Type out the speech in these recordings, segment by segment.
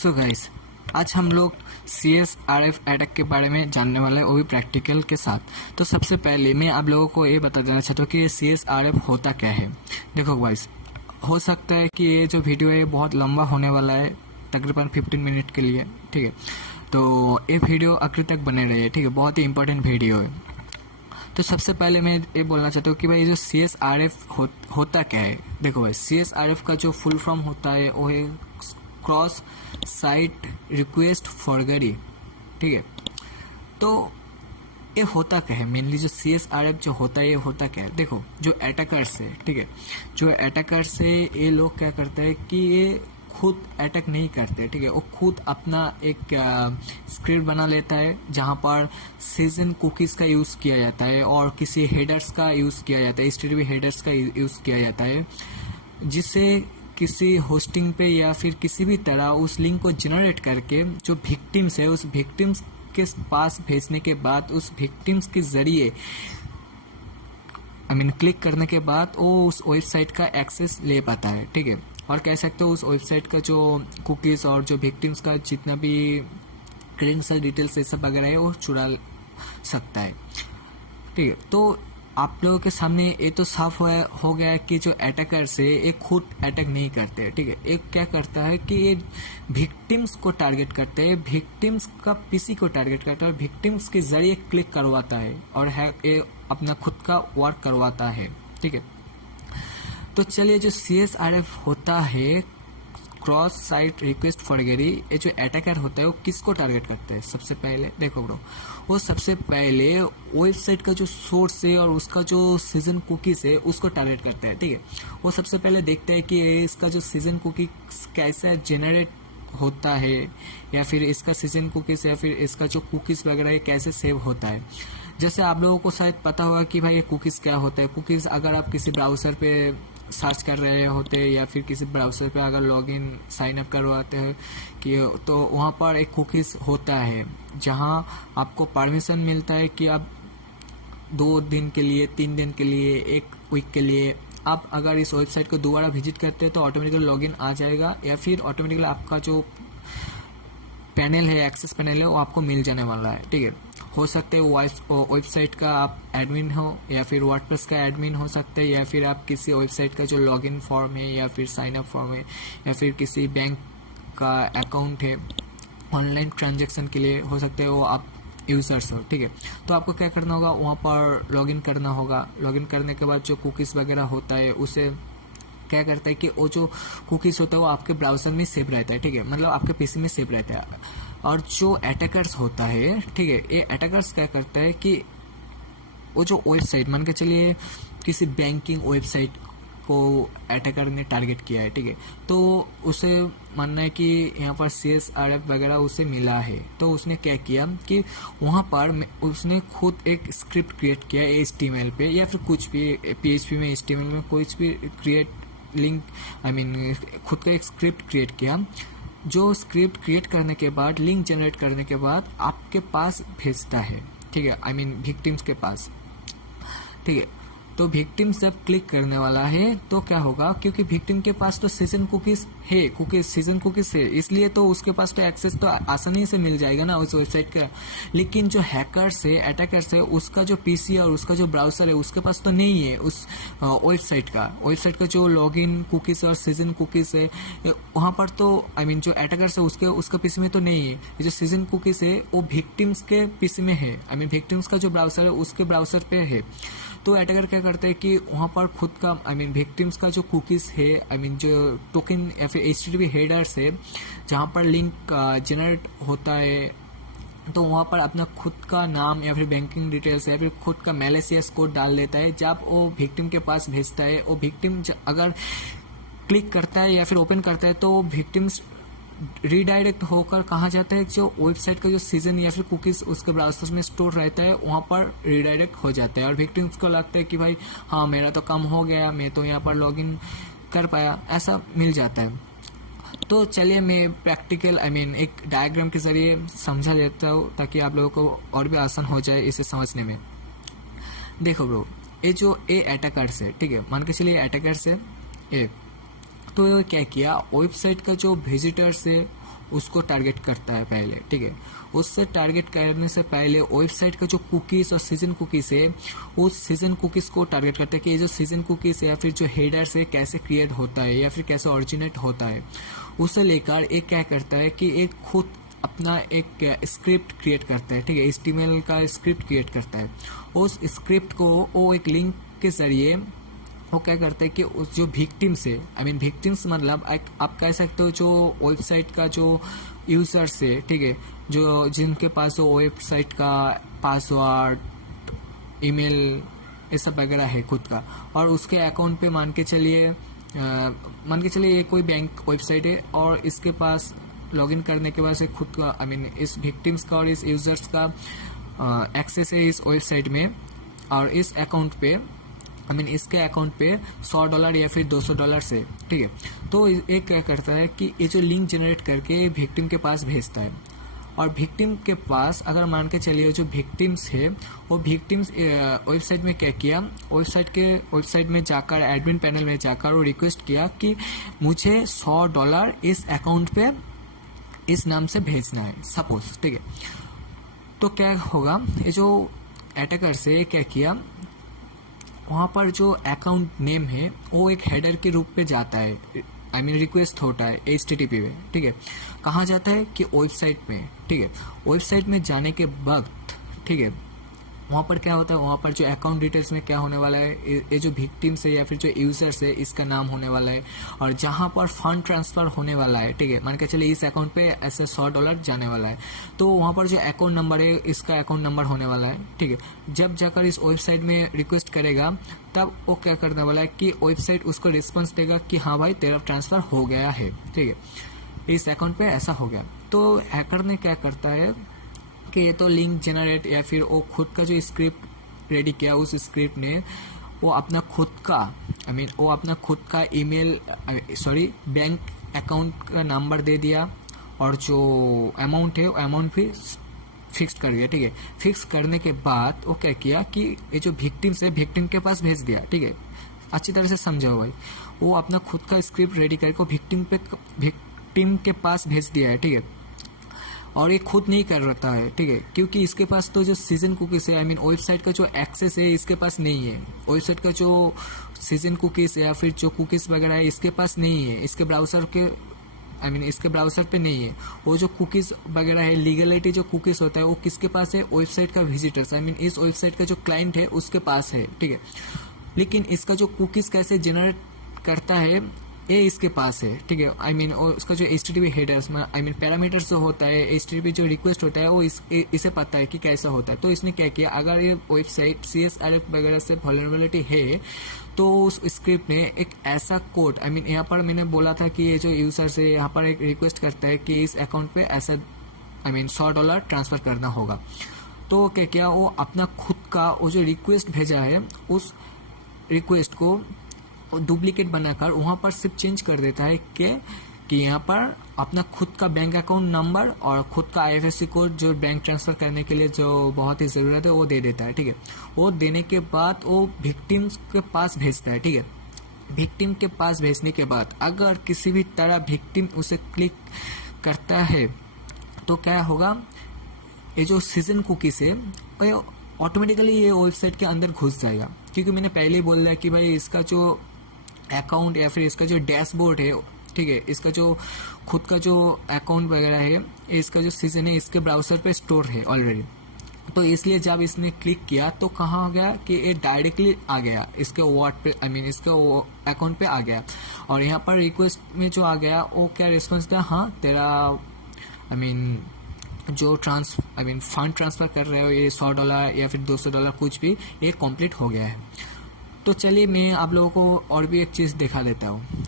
So guys, आज हम लोग CSRF अटैक के बारे में जानने वाले हैं, वो भी प्रैक्टिकल के साथ। तो सबसे पहले मैं आप लोगों को ये बता देना चाहता हूँ कि CSRF होता क्या है। देखो गाइस, हो सकता है कि ये जो वीडियो है ये बहुत लंबा होने वाला है, तकरीबन 15 मिनट के लिए, ठीक है। तो ये वीडियो आखिर तक बने रहे, ठीक है, बहुत ही इंपॉर्टेंट वीडियो है। तो सबसे पहले मैं ये बोलना चाहता हूँ कि भाई जो CSRF होता क्या है। देखो भाई, CSRF का जो फुल फॉर्म होता है वो है क्रॉस साइट रिक्वेस्ट फॉरगेरी, ठीक है। तो ये होता क्या है, मेनली जो CSRF जो होता है ये होता क्या है। देखो, जो अटैकर्स है, ठीक है, जो अटैकर्स है ये लोग क्या करते हैं कि ये खुद अटैक नहीं करते, ठीक है। वो खुद अपना एक स्क्रिप्ट बना लेता है जहाँ पर सीजन कुकीज़ का यूज़ किया जाता है और किसी हेडर्स का यूज़ किया जाता है, HTTP हेडर्स का यूज़ किया जाता है, जिससे किसी होस्टिंग पे या फिर किसी भी तरह उस लिंक को जनरेट करके जो विक्टिम्स है उस विक्टिम्स के पास भेजने के बाद उस विक्टिम्स के जरिए क्लिक करने के बाद वो उस वेबसाइट का एक्सेस ले पाता है, ठीक है। और कह सकते हो उस वेबसाइट का जो कुकीज़ और जो विक्टिम्स का जितना भी क्रेडेंशियल डिटेल्स ये सब वगैरह है वो चुरा सकता है, ठीक है। तो आप लोगों के सामने ये तो साफ हो गया कि जो अटैकर्स है ये खुद अटैक नहीं करते, ठीक है। एक क्या करता है कि ये विक्टिम्स को टारगेट करते हैं, विक्टिम्स का पीसी को टारगेट करता है और विक्टिम्स के जरिए क्लिक करवाता है और ये अपना खुद का वर्क करवाता है, ठीक है। तो चलिए, जो CSRF होता है क्रॉस साइट रिक्वेस्ट फॉरगेरी, ये जो अटैकर होता है वो किसको टारगेट करते हैं। सबसे पहले देखो ब्रो, वो सबसे पहले वेबसाइट का जो सोर्स है और उसका जो सीजन कुकीज है उसको टारगेट करते हैं, ठीक है। वो सबसे पहले देखते हैं कि इसका जो सीजन कुकीज कैसे जनरेट होता है या फिर इसका सीजन कुकीज या फिर इसका जो कुकीज वगैरह कैसे सेव होता है। जैसे आप लोगों को शायद पता होगा कि भाई ये कुकीज क्या होता है। कुकीज अगर आप किसी ब्राउज़र पे सर्च कर रहे होते हैं या फिर किसी ब्राउज़र पे अगर लॉगिन साइन अप करवाते हैं कि तो वहाँ पर एक कुकीज़ होता है जहाँ आपको परमिशन मिलता है कि आप 2 दिन के लिए, 3 दिन के लिए, 1 वीक के लिए आप अगर इस वेबसाइट को दोबारा विजिट करते हैं तो ऑटोमेटिकली लॉगिन आ जाएगा या फिर ऑटोमेटिकली आपका जो पैनल है, एक्सेस पैनल है, वो आपको मिल जाने वाला है, ठीक है। हो सकते हैं वेबसाइट का आप एडमिन हो या फिर वर्डप्रेस का एडमिन हो सकते हैं या फिर आप किसी वेबसाइट का जो लॉगिन फॉर्म है या फिर साइन अप फॉर्म है या फिर किसी बैंक का अकाउंट है ऑनलाइन ट्रांजैक्शन के लिए हो सकते हो आप यूजर्स हो, ठीक है। तो आपको क्या करना होगा, वहाँ पर लॉगिन करना होगा। लॉगिन करने के बाद जो कुकीज़ वगैरह होता है उसे क्या करता है कि वो जो कुकीज़ होता है वो आपके ब्राउज़र में सेव रहता है, ठीक है, मतलब आपके पीसी में सेव रहता है। और जो अटैकर्स होता है, ठीक है, ये अटैकर्स क्या करता है कि वो जो वेबसाइट, मान के चलिए किसी बैंकिंग वेबसाइट को अटैकर ने टारगेट किया है, ठीक है, तो उसे मानना है कि यहाँ पर CSRF वगैरह उसे मिला है। तो उसने क्या किया कि वहाँ पर उसने खुद एक स्क्रिप्ट क्रिएट किया HTML पे या फिर कुछ भी PHP में, HTML में कुछ भी क्रिएट लिंक खुद का एक स्क्रिप्ट क्रिएट किया। जो स्क्रिप्ट क्रिएट करने के बाद, लिंक जनरेट करने के बाद आपके पास भेजता है, ठीक है, विक्टिम्स के पास, ठीक है। तो विक्टिम जब क्लिक करने वाला है तो क्या होगा, क्योंकि विक्टिम के पास तो सीजन कुकीज है, सीजन कुकीज है, इसलिए तो उसके पास तो एक्सेस तो आसानी से मिल जाएगा ना उस वेबसाइट का। लेकिन जो हैकर्स है, अटैकर्स है, उसका जो पीसी और उसका जो ब्राउजर है उसके पास तो नहीं है उस वेबसाइट का जो लॉगिन कुकीज और सीजन कुकीज है वहाँ पर तो जो अटैकर्स है उसके पीसी में तो नहीं है। जो सीजन कुकीज है वो विक्टिम्स के पीसी में है, विक्टिम्स का जो ब्राउजर है उसके ब्राउजर पे है। तो अटैकर क्या करते हैं कि वहाँ पर खुद का विक्टिम्स का जो कुकीज़ है, जो टोकन या फिर HTTP हेडर्स है जहाँ पर लिंक जनरेट होता है, तो वहाँ पर अपना खुद का नाम या फिर बैंकिंग डिटेल्स या फिर खुद का मैलिशियस कोड डाल देता है। जब वो विक्टिम के पास भेजता है, वो विक्टिम अगर क्लिक करता है या फिर ओपन करता है तो विक्टिम्स रीडायरेक्ट होकर कहाँ जाता है, जो वेबसाइट का जो सीजन या फिर कुकीज उसके ब्राउज़र में स्टोर रहता है वहाँ पर रीडायरेक्ट हो जाता है और विक्टिम्स को लगता है कि भाई हाँ मेरा तो काम हो गया, मैं तो यहाँ पर लॉगिन कर पाया, ऐसा मिल जाता है। तो चलिए मैं प्रैक्टिकल एक डायग्राम के जरिए समझा देता हूँ ताकि आप लोगों को और भी आसान हो जाए इसे समझने में। देखो ब्रो, ये जो अटैकर्स है, ठीक है, मान के चलिए अटैकर्स है ये, तो क्या किया, वेबसाइट का जो विजिटर्स है उसको टारगेट करता है पहले, ठीक है। उससे टारगेट करने से पहले वेबसाइट का जो कुकीज और सीजन कुकीज है, उस सीजन कुकीज को टारगेट करता है कि ये जो सीजन कुकीज है या फिर जो हेडर्स है कैसे क्रिएट होता है या फिर कैसे ओरिजिनेट होता है। उसे लेकर एक क्या करता है कि एक खुद अपना एक स्क्रिप्ट क्रिएट करता है, ठीक है, HTML का स्क्रिप्ट क्रिएट करता है। उस स्क्रिप्ट को वो एक लिंक के जरिए वो क्या करता है कि उस जो विक्टिम्स है, आई मीन विक्टिम्स मतलब आप कह सकते हो जो वेबसाइट का जो यूजर्स है, ठीक है, जो जिनके पास वो वेबसाइट का पासवर्ड, ईमेल ये सब वगैरह है खुद का, और उसके अकाउंट पे मान के चलिए ये कोई बैंक वेबसाइट है और इसके पास लॉगिन करने के बाद से खुद का आई मीन इस विक्टिम्स का और इस यूजर्स का एक्सेस है इस वेबसाइट में, और इस अकाउंट पे आई मीन इसके अकाउंट पे $100 या फिर $200 से, ठीक है। तो एक क्या करता है कि ये जो लिंक जनरेट करके विक्टिम के पास भेजता है, और विक्टिम के पास अगर मान के चलिए जो विक्टिम्स है वो विक्टिम्स वेबसाइट में क्या किया, वेबसाइट में जाकर एडमिन पैनल में जाकर वो रिक्वेस्ट किया कि मुझे $100 इस अकाउंट पे इस नाम से भेजना है सपोज, ठीक है। तो क्या होगा, ये जो अटैकर से क्या किया, वहाँ पर जो अकाउंट नेम है वो एक हेडर के रूप में जाता है, आई मीन रिक्वेस्ट होता है HTTP में, ठीक है। कहाँ जाता है कि वेबसाइट में, ठीक है। वेबसाइट में जाने के वक्त, ठीक है, वहाँ पर क्या होता है, वहाँ पर जो अकाउंट डिटेल्स में क्या होने वाला है, ये जो विक्टिम्स है या फिर जो यूजर्स है इसका नाम होने वाला है, और जहाँ पर फंड ट्रांसफर होने वाला है, ठीक है, मान के चलिए इस अकाउंट पे ऐसे $100 जाने वाला है, तो वहाँ पर जो अकाउंट नंबर है इसका अकाउंट नंबर होने वाला है, ठीक है। जब जाकर इस वेबसाइट में रिक्वेस्ट करेगा तब वो क्या करने वाला है कि वेबसाइट उसको रिस्पॉन्स देगा कि हाँ भाई तेरा ट्रांसफर हो गया है, ठीक है, इस अकाउंट पे ऐसा हो गया। तो हैकर ने क्या करता है कि ये तो लिंक जनरेट या फिर वो खुद का जो स्क्रिप्ट रेडी किया, उस स्क्रिप्ट ने वो अपना खुद का आई मीन वो अपना खुद का ईमेल बैंक अकाउंट का नंबर दे दिया, और जो अमाउंट है वो अमाउंट भी फिक्स कर दिया, ठीक है। फिक्स करने के बाद वो क्या किया कि ये जो विक्टिम्स है विक्टिम के पास भेज दिया, ठीक है। अच्छी तरह से समझाओ भाई, वो अपना खुद का स्क्रिप्ट रेडी करके विक्टिम के पास भेज दिया है, ठीक है। और ये खुद नहीं कर रहा है, ठीक है, क्योंकि इसके पास तो जो सीजन कुकीज है आई मीन वेबसाइट का जो एक्सेस है इसके पास नहीं है, वेबसाइट का जो सीजन कुकीज या फिर जो कुकीज वगैरह है इसके पास नहीं है, इसके ब्राउजर के आई मीन इसके ब्राउजर पे नहीं है। वो जो कुकीज वगैरह है, लीगलिटी जो कुकीज होता है वो किसके पास है, वेबसाइट का विजिटर्स आई मीन इस वेबसाइट का जो क्लाइंट है उसके पास है, ठीक है। लेकिन इसका जो कुकीज कैसे जनरेट करता है ये इसके पास है, ठीक है। आई मीन उसका जो HTTP headers I mean parameters जो होता है, HTTP जो रिक्वेस्ट होता है वो इसे पता है कि कैसा होता है। तो इसने क्या किया, अगर ये वेबसाइट CSRF वगैरह से वल्नरेबिलिटी है तो उस स्क्रिप्ट ने एक ऐसा कोड आई मीन यहाँ पर मैंने बोला था कि ये जो यूजर है यहाँ पर एक रिक्वेस्ट करता है कि इस अकाउंट पे ऐसा आई मीन $100 ट्रांसफर करना होगा। तो क्या किया, वो अपना खुद का वो जो रिक्वेस्ट भेजा है उस रिक्वेस्ट को डुप्लीकेट बनाकर वहाँ पर सिर्फ चेंज कर देता है कि यहाँ पर अपना खुद का बैंक अकाउंट नंबर और खुद का IFSC कोड जो बैंक ट्रांसफर करने के लिए जो बहुत ही ज़रूरत है वो दे देता है, ठीक है। वो देने के बाद वो विक्टिम्स के पास भेजता है, ठीक है। विक्टिम के पास भेजने के बाद अगर किसी भी तरह विक्टिम उसे क्लिक करता है तो क्या होगा, ये जो सीजन कुकीज है ऑटोमेटिकली ये वेबसाइट के अंदर घुस जाएगा, क्योंकि मैंने पहले ही बोल दिया कि भाई इसका जो अकाउंट या फिर इसका जो डैशबोर्ड है, ठीक है, इसका जो खुद का जो अकाउंट वगैरह है, इसका जो सीजन है इसके ब्राउजर पे स्टोर है ऑलरेडी। तो इसलिए जब इसने क्लिक किया तो कहाँ आ गया कि ये डायरेक्टली आ गया इसके वर्ड पे आई मीन इसके अकाउंट पे आ गया, और यहाँ पर रिक्वेस्ट में जो आ गया वो क्या रिस्पॉन्स दिया, हाँ तेरा आई मीन जो फंड ट्रांसफर कर रहे हो ये $100 या फिर $200 कुछ भी ये कंप्लीट हो गया है। तो चलिए मैं आप लोगों को और भी एक चीज़ दिखा देता हूँ।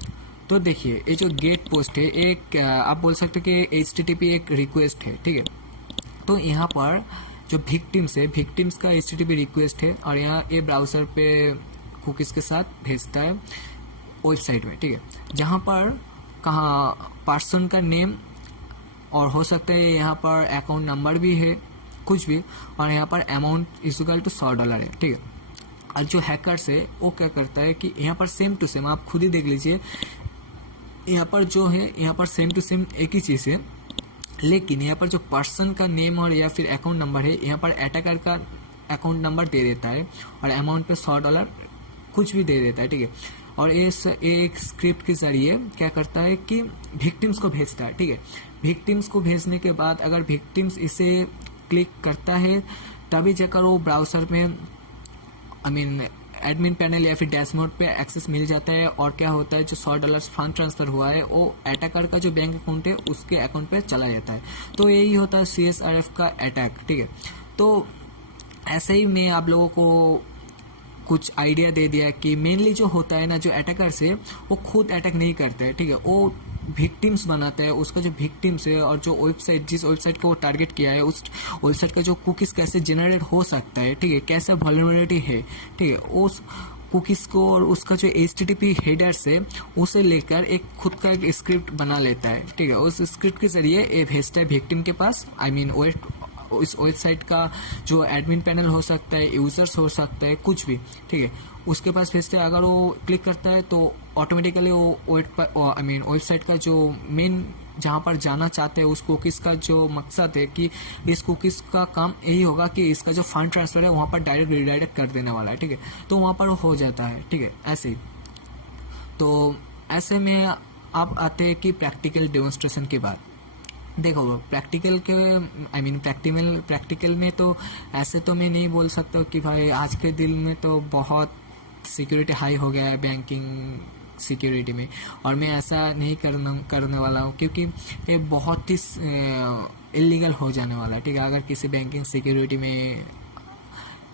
तो देखिए ये जो गेट पोस्ट है एक आप बोल सकते हो कि HTTP एक रिक्वेस्ट है, ठीक है। तो यहाँ पर जो विक्टिम्स का HTTP रिक्वेस्ट है, और यहाँ ये ब्राउजर पे कुकीज़ के साथ भेजता है वेबसाइट में, ठीक है, जहाँ पर कहाँ पर्सन का नेम और हो सकता है यहाँ पर अकाउंट नंबर भी है कुछ भी, और यहाँ पर अमाउंट इक्वल टू $100 है, ठीक है। और जो हैकर्स है वो क्या करता है कि यहाँ पर सेम टू सेम आप खुद ही देख लीजिए, यहाँ पर जो है यहाँ पर सेम टू सेम एक ही चीज़ है, लेकिन यहाँ पर जो पर्सन का नेम और या फिर अकाउंट नंबर है, यहाँ पर अटैकर का अकाउंट नंबर दे देता है और अमाउंट पे $100 कुछ भी दे देता है, ठीक है। और इस एक स्क्रिप्ट के जरिए क्या करता है कि विक्टिम्स को भेजता है, ठीक है। विक्टिम्स को भेजने के बाद अगर विक्टिम्स इसे क्लिक करता है तभी जाकर वो ब्राउजर में एडमिन पैनल या फिर डैशबोर्ड पे एक्सेस मिल जाता है। और क्या होता है, जो $100 फंड ट्रांसफर हुआ है वो अटैकर का जो बैंक अकाउंट है उसके अकाउंट पे चला जाता है। तो यही होता है CSRF का अटैक, ठीक है। तो ऐसे ही मैं आप लोगों को कुछ आइडिया दे दिया कि मेनली जो होता है ना, जो अटैकर्स है वो खुद अटैक नहीं करते हैं, ठीक है। वो विक्टिम्स बनाता है, उसका जो विक्टिम्स है और जो वेबसाइट, जिस वेबसाइट को वो टारगेट किया है उस वेबसाइट का जो कुकीज कैसे जनरेट हो सकता है, ठीक है, कैसे वल्नरेबिलिटी है, ठीक है, उस कुकीज को और उसका जो HTTP हेडर्स है उसे लेकर एक खुद का एक स्क्रिप्ट बना लेता है, ठीक है। उस स्क्रिप्ट के जरिए ये भेजता है विक्टिम के पास, इस वेबसाइट का जो एडमिन पैनल हो सकता है, यूजर्स हो सकता है, कुछ भी, ठीक है, उसके पास भेजते हैं। अगर वो क्लिक करता है तो ऑटोमेटिकली वो वेबसाइट का जो मेन जहाँ पर जाना चाहते हैं उस कुकीज का जो मकसद है कि इस कुकीज का काम यही होगा कि इसका जो फंड ट्रांसफर है वहाँ पर डायरेक्ट रिडायरेक्ट कर देने वाला है, ठीक है। तो वहाँ पर हो जाता है, ठीक है, ऐसे ही। तो ऐसे में आप आते हैं कि प्रैक्टिकल डेमोन्स्ट्रेशन के बाद देखो प्रैक्टिकल के प्रैक्टिकल में तो ऐसे तो मैं नहीं बोल सकता कि भाई आज के दिन में तो बहुत सिक्योरिटी हाई हो गया है बैंकिंग सिक्योरिटी में, और मैं ऐसा नहीं करने वाला हूँ क्योंकि ये बहुत ही इलीगल हो जाने वाला है, ठीक है। अगर किसी बैंकिंग सिक्योरिटी में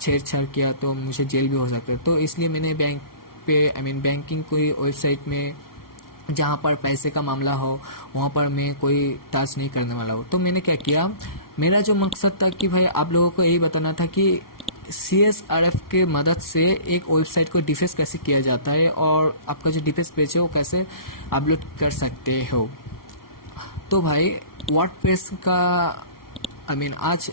छेड़छाड़ किया तो मुझे जेल भी हो सकता है। तो इसलिए मैंने बैंकिंग कोई वेबसाइट में जहाँ पर पैसे का मामला हो वहाँ पर मैं कोई टास्क नहीं करने वाला हूँ। तो मैंने क्या किया, मेरा जो मकसद था कि भाई आप लोगों को यही बताना था कि CSRF के मदद से एक वेबसाइट को डिफेंस कैसे किया जाता है और आपका जो डिफेंस पेज है वो कैसे अपलोड कर सकते हो। तो भाई वर्डप्रेस का आज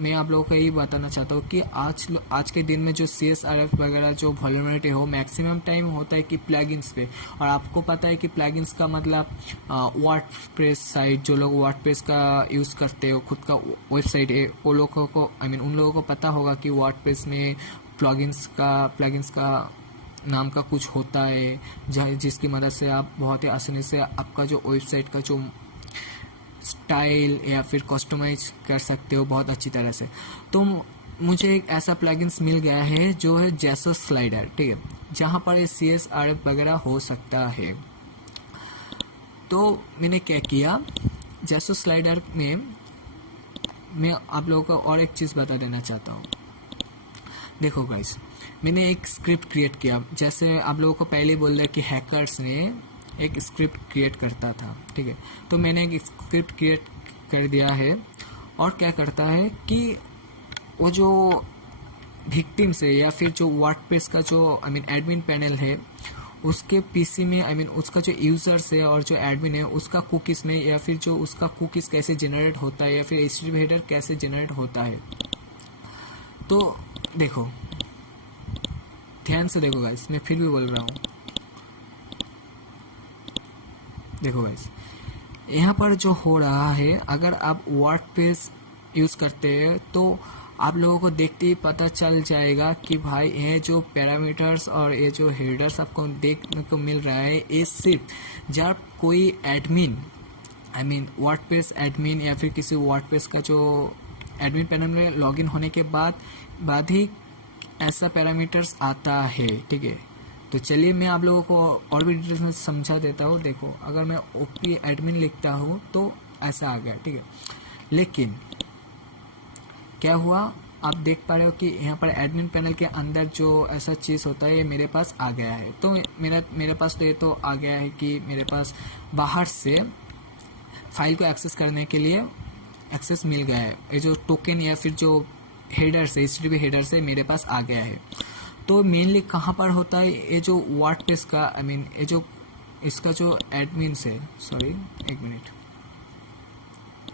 मैं आप लोगों को यही बताना चाहता हूँ कि आज के दिन में जो CSRF वगैरह जो वल्नरेबिलिटी हो मैक्सिमम टाइम होता है कि प्लगइन्स पे। और आपको पता है कि प्लगइन्स का मतलब वर्डप्रेस साइट, जो लोग वर्डप्रेस का यूज़ करते हो खुद का वेबसाइट है वो लोगों को उन लोगों को पता होगा कि वर्डप्रेस में प्लगइन्स का नाम का कुछ होता है जिसकी मदद से आप बहुत ही आसानी से आपका जो वेबसाइट का जो स्टाइल या फिर कस्टमाइज कर सकते हो बहुत अच्छी तरह से। तो मुझे एक ऐसा प्लगइन्स मिल गया है जो है जेसो स्लाइडर, ठीक है, जहाँ पर ये CSRF वगैरह हो सकता है। तो मैंने क्या किया, जेसो स्लाइडर में मैं आप लोगों को और एक चीज़ बता देना चाहता हूँ। देखो गाइस, मैंने एक स्क्रिप्ट क्रिएट किया, जैसे आप लोगों को पहले बोल दिया कि हैकर्स ने एक स्क्रिप्ट क्रिएट करता था, ठीक है। तो मैंने एक स्क्रिप्ट क्रिएट कर दिया है और क्या करता है कि वो जो विक्टिम्स है या फिर जो वर्डप्रेस का जो एडमिन पैनल है उसके पीसी में उसका जो यूजर्स है और जो एडमिन है उसका कुकीज में या फिर जो उसका कुकीज कैसे जनरेट होता है या फिर HTTP हेडर कैसे जनरेट होता है। तो देखो ध्यान से देखो गाइस, मैं फिर भी बोल रहा हूँ, देखो गाइस यहाँ पर जो हो रहा है, अगर आप वर्डप्रेस यूज़ करते हैं तो आप लोगों को देखते ही पता चल जाएगा कि भाई ये जो पैरामीटर्स और ये जो हेडर्स आपको देखने को मिल रहा है ये सिर्फ जब कोई एडमिन वर्डप्रेस एडमिन या फिर किसी वर्डप्रेस का जो एडमिन पैनल में लॉगिन होने के बाद ही ऐसा पैरामीटर्स आता है, ठीक है। तो चलिए मैं आप लोगों को और भी डिटेल्स में समझा देता हूँ। देखो अगर मैं OP एडमिन लिखता हूँ तो ऐसा आ गया, ठीक है। लेकिन क्या हुआ, आप देख पा रहे हो कि यहाँ पर एडमिन पैनल के अंदर जो ऐसा चीज़ होता है ये मेरे पास आ गया है। तो मेरे पास तो ये तो आ गया है कि मेरे पास बाहर से फाइल को एक्सेस करने के लिए एक्सेस मिल गया है। ये जो टोकन या फिर जो हेडर्स है, HTTP हेडर्स है, मेरे पास आ गया है। तो मेनली कहाँ पर होता है, ये जो वर्डप्रेस का ये जो इसका जो एडमिन्स है, सॉरी एक मिनट,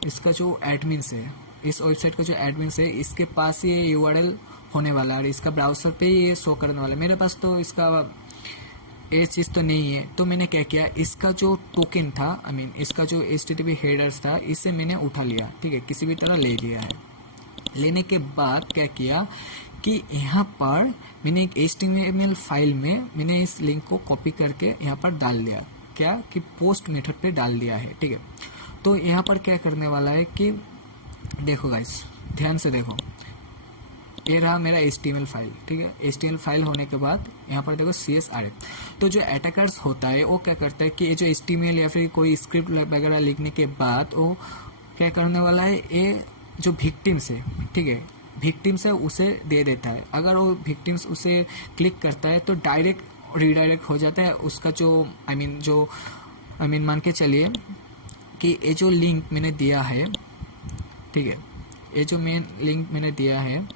इसका जो एडमिन्स है, इस वेबसाइट का जो एडमिन्स है इसके पास ये URL होने वाला है और इसका ब्राउजर पे ये शो करने वाला है। मेरे पास तो इसका ये चीज़ तो नहीं है। तो मैंने क्या किया, इसका जो टोकन था, इसका जो HTTP हेडर्स था, इसे मैंने उठा लिया, ठीक है, किसी भी तरह ले लिया है। लेने के बाद क्या किया कि यहाँ पर मैंने एक HTML फाइल में मैंने इस लिंक को कॉपी करके यहाँ पर डाल दिया, क्या कि पोस्ट मेथड पे डाल दिया है, ठीक है। तो यहाँ पर क्या करने वाला है कि देखो गाइस, ध्यान से देखो, ये रहा मेरा HTML फाइल, ठीक है। HTML फाइल होने के बाद यहाँ पर देखो CSRF। तो जो अटैकर्स होता है वो क्या करता है कि ये जो HTML या फिर कोई स्क्रिप्ट वगैरह लिखने के बाद वो क्या करने वाला है, ये जो विक्टिम्स है, ठीक है, विक्टिम्स है उसे दे देता है। अगर वो विक्टिम्स उसे क्लिक करता है तो डायरेक्ट रीडायरेक्ट हो जाता है उसका जो मान के चलिए कि ये जो लिंक मैंने दिया है, ठीक है, ये जो मेन लिंक मैंने दिया है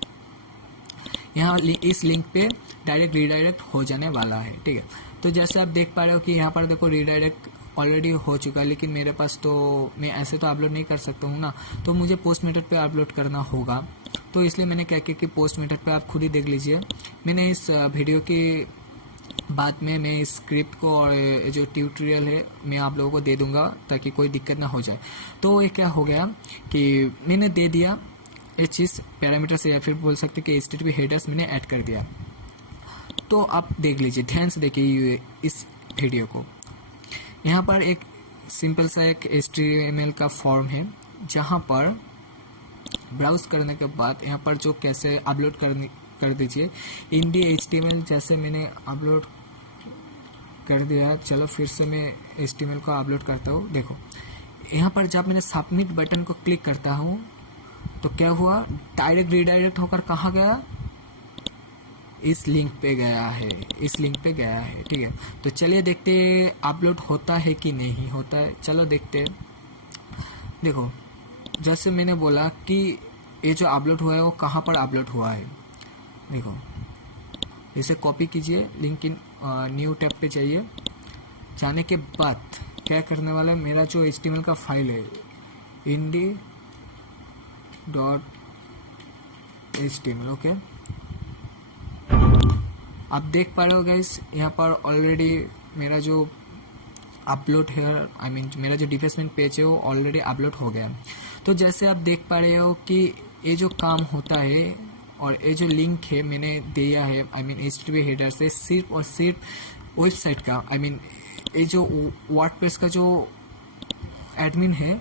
यहाँ इस लिंक पे डायरेक्ट रीडायरेक्ट हो जाने वाला है, ठीक है। तो जैसे आप देख पा रहे हो कि यहाँ पर देखो रीडायरेक्ट ऑलरेडी हो चुका है, लेकिन मेरे पास तो मैं ऐसे तो अपलोड नहीं कर सकता हूँ ना, तो मुझे पोस्ट मेथड पे अपलोड करना होगा। तो इसलिए मैंने क्या किया कि पोस्ट मेथड पे आप खुद ही देख लीजिए। मैंने इस वीडियो के बाद में मैं इस स्क्रिप्ट को और जो ट्यूटोरियल है मैं आप लोगों को दे दूंगा ताकि कोई दिक्कत ना हो जाए। तो ये क्या हो गया कि मैंने दे दिया ये चीज़ पैरामीटर से, या फिर बोल सकते कि HTTP हेडर्स मैंने ऐड कर दिया। तो आप देख लीजिए, ध्यान से देखिए इस वीडियो को। यहाँ पर एक सिंपल सा एक HTML का फॉर्म है, जहाँ पर ब्राउज करने के बाद यहाँ पर जो कैसे अपलोड कर दीजिए इंडी HTML, जैसे मैंने अपलोड कर दिया। चलो फिर से मैं HTML को अपलोड करता हूँ। देखो यहाँ पर जब मैंने सबमिट बटन को क्लिक करता हूँ तो क्या हुआ, डायरेक्ट रीडायरेक्ट होकर कहाँ गया, इस लिंक पे गया है, इस लिंक पे गया है, ठीक है। तो चलिए देखते हैं अपलोड होता है कि नहीं होता है। चलो देखते हैं। देखो जैसे मैंने बोला कि ये जो अपलोड हुआ है वो कहाँ पर अपलोड हुआ है। देखो इसे कॉपी कीजिए, लिंक इन न्यू टैब पे जाइए। जाने के बाद क्या करने वाला है, मेरा जो HTML का फाइल है indy.html, ओके। आप देख पा रहे हो गाइस, यहाँ पर ऑलरेडी मेरा जो अपलोड है, मेरा जो डिफेसमेंट पेज है वो ऑलरेडी अपलोड हो गया। तो जैसे आप देख पा रहे हो कि ये जो काम होता है और ये जो लिंक है मैंने दिया है HTTP हेडर से, सिर्फ और सिर्फ वेबसाइट का ये जो वर्डप्रेस का जो एडमिन है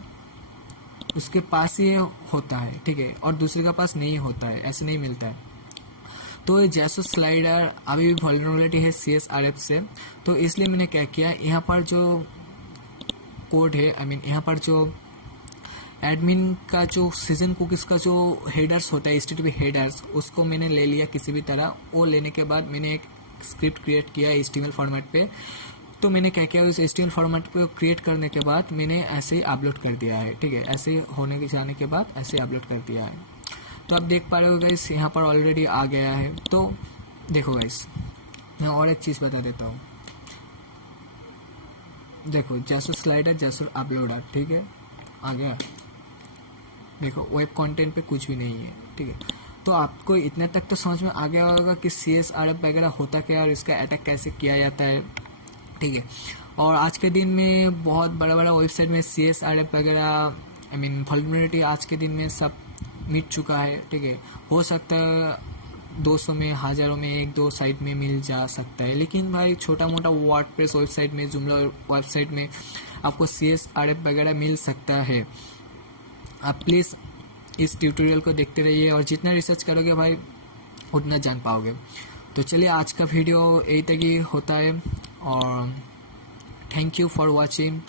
उसके पास ही होता है, ठीक है, और दूसरे का पास नहीं होता है, ऐसे नहीं मिलता है। तो ये जैसे स्लाइडर अभी भी वल्नरेबिलिटी है CSRF से, तो इसलिए मैंने क्या किया, यहाँ पर जो कोड है, यहाँ पर जो एडमिन का जो सीजन कुकीज का जो हेडर्स होता है HTTP हेडर्स, उसको मैंने ले लिया किसी भी तरह। वो लेने के बाद मैंने एक स्क्रिप्ट क्रिएट किया HTML फॉर्मेट पे। तो मैंने क्या किया, उस HTML फॉर्मेट को क्रिएट करने के बाद मैंने ऐसे ही अपलोड कर दिया है, ठीक है, ऐसे होने के जाने के बाद ऐसे अपलोड कर दिया है। तो आप देख पा रहे हो गाइस, यहाँ पर ऑलरेडी आ गया है। तो देखो गाइस, मैं और एक चीज़ बता देता हूँ। देखो जैसे स्लाइडर जैसे अपलोडर, ठीक है, आ गया। देखो वेब कंटेंट पे कुछ भी नहीं है, ठीक है। तो आपको इतने तक तो समझ में आ गया होगा कि CSRF वगैरह होता क्या है और इसका अटैक कैसे किया जाता है, ठीक है। और आज के दिन में बहुत बड़ा बड़ा वेबसाइट में CSRF वगैरह वल्नरेबिलिटी आज के दिन में सब मिट चुका है, ठीक है। हो सकता है 200 में, हज़ारों में 1-2 साइट में मिल जा सकता है, लेकिन भाई छोटा मोटा वर्डप्रेस वेबसाइट में, जुमला वेबसाइट में आपको CSRF वगैरह मिल सकता है। आप प्लीज़ इस ट्यूटोरियल को देखते रहिए और जितना रिसर्च करोगे भाई उतना जान पाओगे। तो चलिए आज का वीडियो यही तक ही होता है और थैंक यू फॉर वॉचिंग।